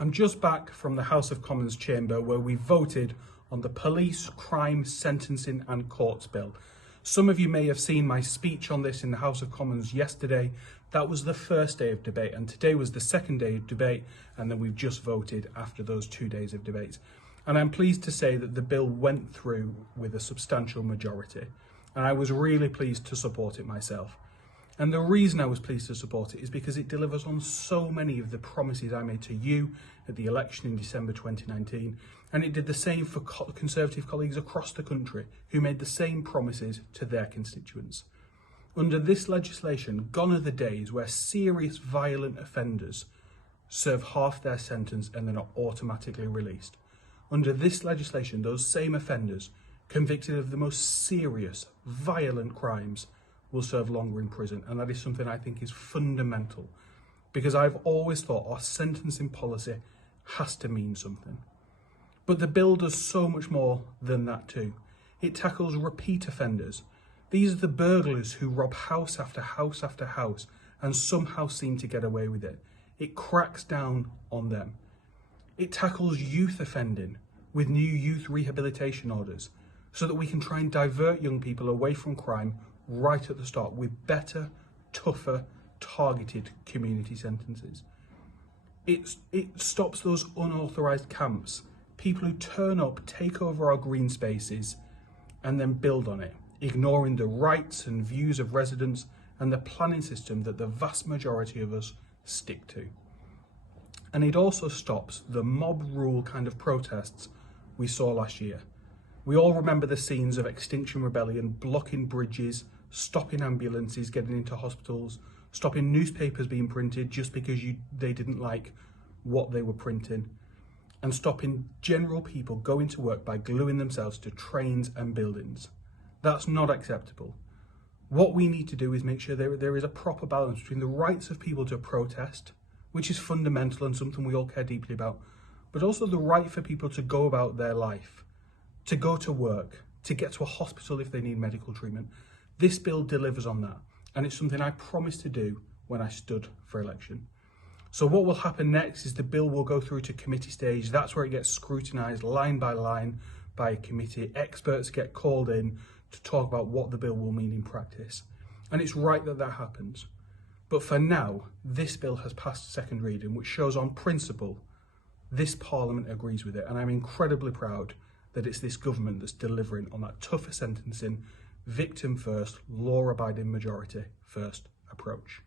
I'm just back from the House of Commons chamber where we voted on the Police, Crime, Sentencing and Courts Bill. Some of you may have seen my speech on this in the House of Commons yesterday. That was the first day of debate, and today was the second day of debate, and then we've just voted after those 2 days of debate. And I'm pleased to say that the bill went through with a substantial majority, and I was really pleased to support it myself. And the reason I was pleased to support it is because it delivers on so many of the promises I made to you at the election in December 2019, and it did the same for Conservative colleagues across the country who made the same promises to their constituents. Under this legislation, gone are the days where serious violent offenders serve half their sentence and then are automatically released. Under this legislation, those same offenders, convicted of the most serious, violent crimes, will serve longer in prison, and that is something I think is fundamental, because I've always thought our sentencing policy has to mean something. But the bill does so much more than that too. It tackles repeat offenders. These are the burglars who rob house after house after house and somehow seem to get away with it. It cracks down on them. It tackles youth offending with new youth rehabilitation orders so that we can try and divert young people away from crime right at the start with better, tougher, targeted community sentences. It stops those unauthorised camps, people who turn up, take over our green spaces and then build on it, ignoring the rights and views of residents and the planning system that the vast majority of us stick to. And it also stops the mob rule kind of protests we saw last year. We all remember the scenes of Extinction Rebellion blocking bridges, stopping ambulances getting into hospitals, stopping newspapers being printed just because they didn't like what they were printing, and stopping general people going to work by gluing themselves to trains and buildings. That's not acceptable. What we need to do is make sure there is a proper balance between the rights of people to protest, which is fundamental and something we all care deeply about, but also the right for people to go about their life, to go to work, to get to a hospital if they need medical treatment. This bill delivers on that, and it's something I promised to do when I stood for election. So what will happen next is the bill will go through to committee stage. That's where it gets scrutinised line by line by a committee. Experts get called in to talk about what the bill will mean in practice. And it's right that that happens. But for now, this bill has passed second reading, which shows on principle this Parliament agrees with it. And I'm incredibly proud that it's this government that's delivering on that tougher sentencing, victim first, law-abiding majority first approach.